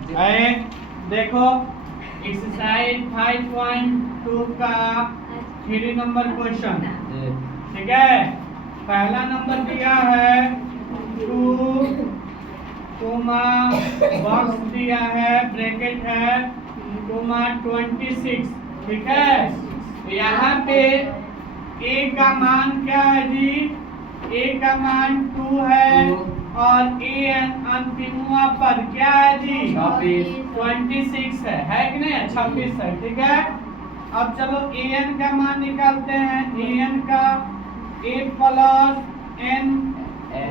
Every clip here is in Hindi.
अरे देखो एक्सरसाइज 5.2 का 3 नंबर क्वेश्चन, ठीक है। पहला नंबर दिया है 2 कोमा बॉक्स दिया है, ब्रैकेट है कोमा 26, ठीक है। यहाँ पे a का मान क्या है जी? a का मान 2 है और an अंतिम पर क्या है जी? 26 है कि नहीं? 26 है, ठीक है। अब चलो an का मान निकालते हैं। an का a plus n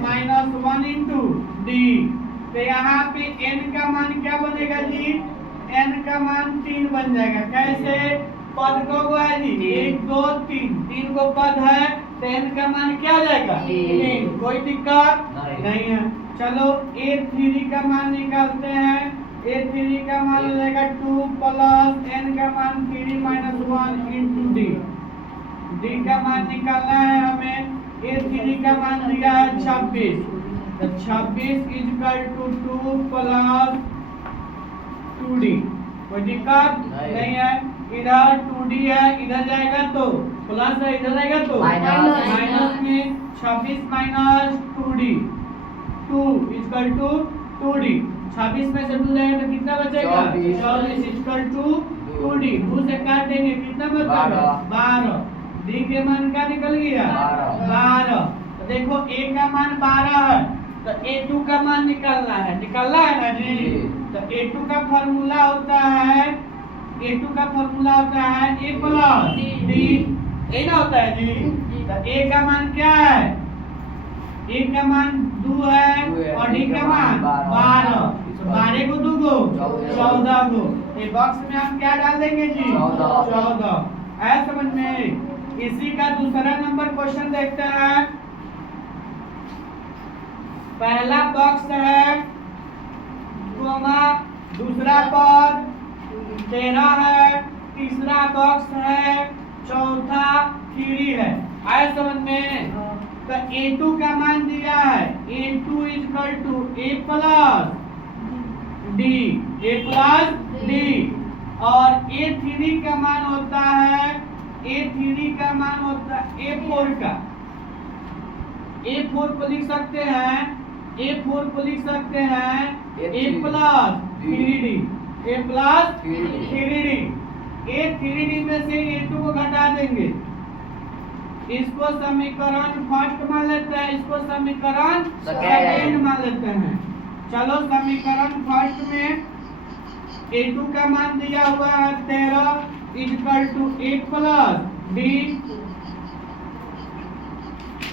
minus 1 into D. तो यहाँ पे n का मान क्या बनेगा जी? n का मान 3 बन जाएगा। कैसे? पद को है जी 1 2 3 को पद है, तो n का मान क्या हो जाएगा? 3। कोई दिक्कत नहीं है। चलो a3 का मान निकालते हैं। a3 का मान हो जाएगा 2 प्लस n का मान 3 माइनस 1 इंटू डी। डी का मान निकालना है हमें। a3 का मान दिया है 26, तो 26 इक्वल टू 2 प्लस 2d। कोई दिक्कत नहीं है। इधर 2d है, इधर जाएगा तो प्लस है, इधर जाएगा तो माइनस में 26 minus 2d, 2 equal to 2d। 26 में से 2 जाएगा तो कितना बचेगा? 24 इक्वल टू 2d। 2 से काट देंगे, कितना बचेगा? 12। d के मान क्या निकल गया? 12। तो देखो a का मान 12 है, तो a2 का मान निकालना है ना जी। तो a2 का फॉर्मूला होता है a प्लस d, यही ना होता है जी। तो a का मान क्या है? a का मान 2 है और d का मान 12। तो 12 को 2 को 14 को। ये बॉक्स में हम क्या डाल देंगे जी? 14। ऐसा समझ में। इसी का दूसरा नंबर क्वेश्चन देखते हैं। पहला बॉक्स है कोमा, दूसरा पद 13 है, तीसरा बॉक्स है, चौथा 3 है। आया समझ में। तो a2 का मान दिया है a2 equal to a plus d और a3 का मान होता है a4 का। a4 को लिख सकते हैं a प्लस 3d, a3d में से a2 को घटा देंगे। इसको समीकरण फर्स्ट मान लेते हैं, इसको समीकरण सेकंड मान लेते हैं। चलो समीकरण फर्स्ट में a2 का मान दिया हुआ है 13 equal to a plus d।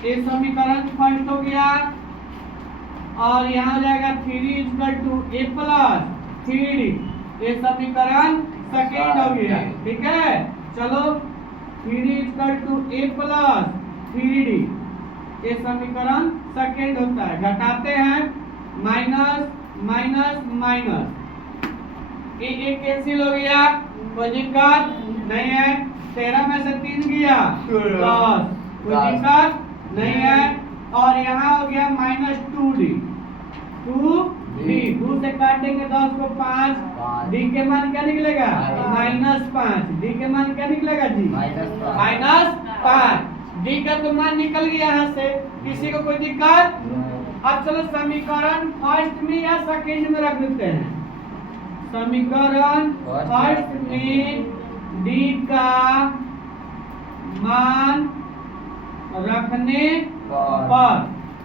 ये समीकरण फर्स्ट हो गया और यहाँ हो जाएगा 3 equal to a plus 3d। ये समीकरण सेकंड हो गया, ठीक है। चलो 3 equal to a plus 3d, ये समीकरण सेकंड होता है। घटाते हैं, माइनस माइनस माइनस, ये कैंसिल हो गया, कोई दिक्कत नहीं है। 13 में से 3 गया 10, कोई दिक्कत नहीं है। और यहाँ हो गया माइनस 2d, 2 से काटेंगे 10 को 5, d के मान क्या निकलेगा? -5। d के मान क्या निकलेगा जी? -5। d का तो मान निकल गया यहाँ से, किसी को कोई दिक्कत? अब चलो समीकरण फर्स्ट में या सेकंड में रख देते हैं। समीकरण फर्स्ट में d का मान रखने पर,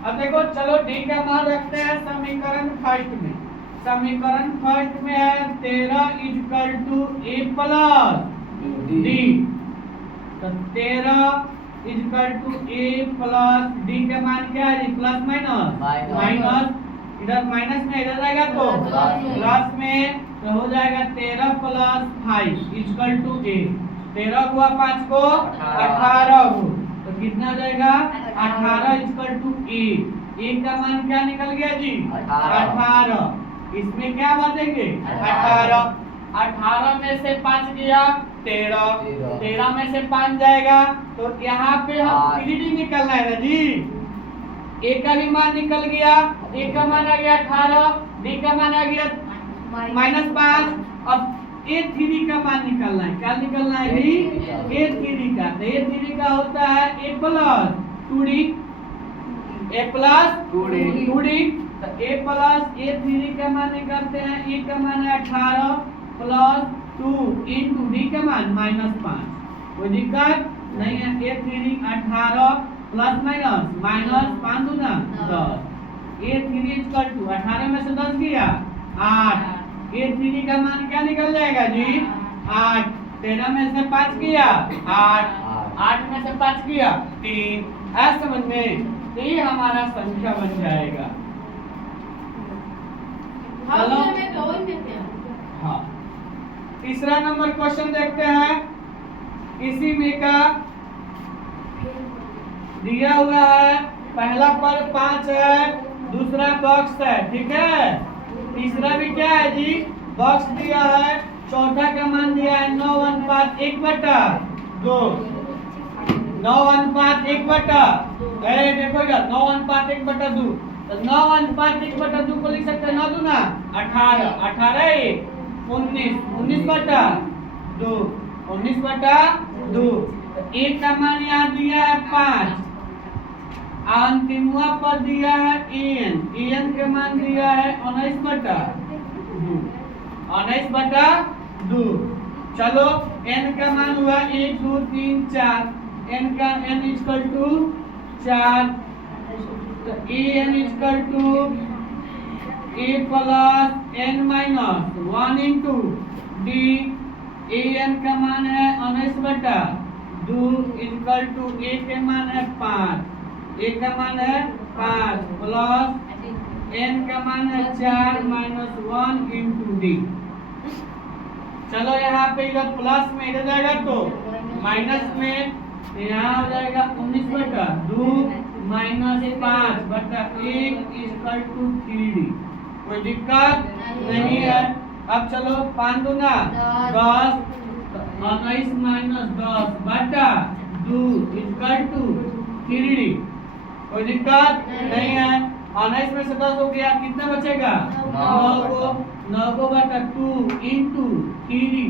अब देखो चलो d का मान रखते हैं समीकरण फर्स्ट में। समीकरण फर्स्ट में है 13 equal to a plus d। तो 13 equal to a plus d का मान क्या है? प्लस माइनस, इधर माइनस में इधर जाएगा तो प्लस में, तो हो जाएगा 13 प्लस 5 इक्वल टू a। 13 हुआ 5 को 18 को, तो कितना हो जाएगा? 18 इक्वल टू a। a का मान क्या निकल गया जी? 18। इसमें क्या बचेंगे? 18। 18 में से 5 गया 13 में से 5 जाएगा, तो यहाँ पे हम 3d निकलना है ना जी। a का भी मान निकल गया, a का मान आ गया 18, d का मान आ गया -5। अब A3 का मान निकालना है। क्या निकालना है जी? A3 का। तो A3 का होता है A plus 2D, A plus 2D। तो A प्लस A3 का मान निकालते हैं। A का मान है 18 प्लस 2 इंटू D का मान -5। कोई दिक्कत नहीं है। A3 18 प्लस माइनस 5 दूना 10। A3 इक्वल टू 18 में से 10 गया 8। A3 का मान क्या निकल जाएगा जी? 8। 13 में से 5 गया 8। 8 में से 5 गया 3। ऐसा समझ में? तो ये हमारा संख्या बन जाएगा। चलो हाँ, तीसरा नंबर क्वेश्चन देखते हैं। इसी में का दिया हुआ है, पहला पर 5 है, दूसरा बॉक्स है, ठीक है। तीसरा भी क्या है जी? बॉक्स दिया है। चौथा का मान दिया है 9:1/2। 9:1/2। देखो इधर 9:1/2। तो 9:1/2 को लिख सकते हैं 9 दूना 18, 18 1 19, 19/2, 19/2। एक का मान यहाँ दिया है 5। अंतिमवा पर दिया है n के मान दिया है 19/2। 19/2। चलो n का मान हुआ 1 2 3 4। n का n इक्वल टू 4। तो n equal to a plus n minus 1 into d। an का मान है 19/2 इक्वल टू a के मान है 5। a का मान है 5 प्लस n का मान है 4 माइनस 1 इंटू d। चलो यहाँ पे इधर प्लस में इधर जाएगा तो माइनस में, यहाँ हो जाएगा 19/2 माइनस 5/1 इक्वल टू 3d। कोई दिक्कत नहीं है। अब चलो 5 दूना 10, 19 माइनस 10/2 इक्वल टू 3d। कोई दिक्कत नहीं है। 19 में से 10 हो गया, कितना बचेगा? 9/2 इंटू 3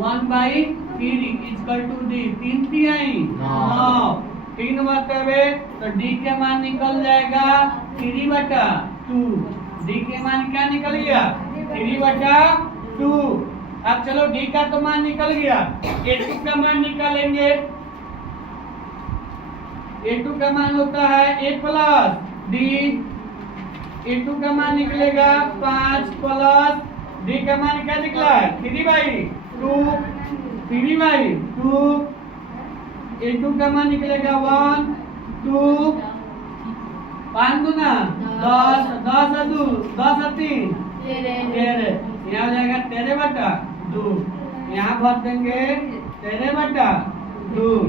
1/3 इक्वल टू d। 3 9 3 बटे तो d के मान निकल जाएगा 3/2। d के मान क्या निकल गया? 3/2। अब चलो d का तो मान निकल गया, a2 का मान निकालेंगे। a2 का मान होता है a प्लस d। a2 का मान निकलेगा 5 प्लस d का मान क्या निकला है? 3/2। 3/2। a2 का मान निकलेगा 1 2 5 दूना 10, 10 2 10 3 13। यहाँ हो जाएगा 13/2। यहाँ भर देंगे 13/2।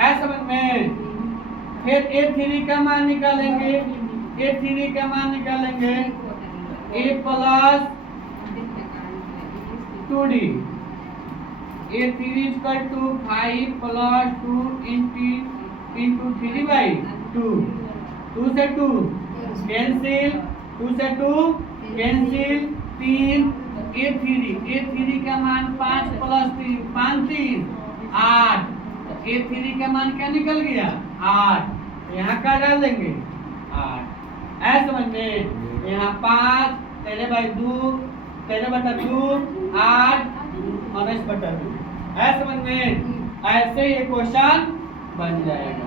ऐसा समझ में। फिर A3 का मान निकालेंगे। A3 का मान निकालेंगे A plus 2d। A3 equal to 5 plus 2 into 3/2। 2 से 2 कैंसिल, 2 से 2 कैंसिल, 3। A3 का मान 5 प्लस 3 5 3 8। A3 का मान क्या निकल गया? 8। यहाँ क्या डाल देंगे? 8। ऐसे समझ में। यहाँ 5 13/2 13/2 8 19/2। ऐसे समझ में। ऐसे ये क्वेश्चन बन जाएगा।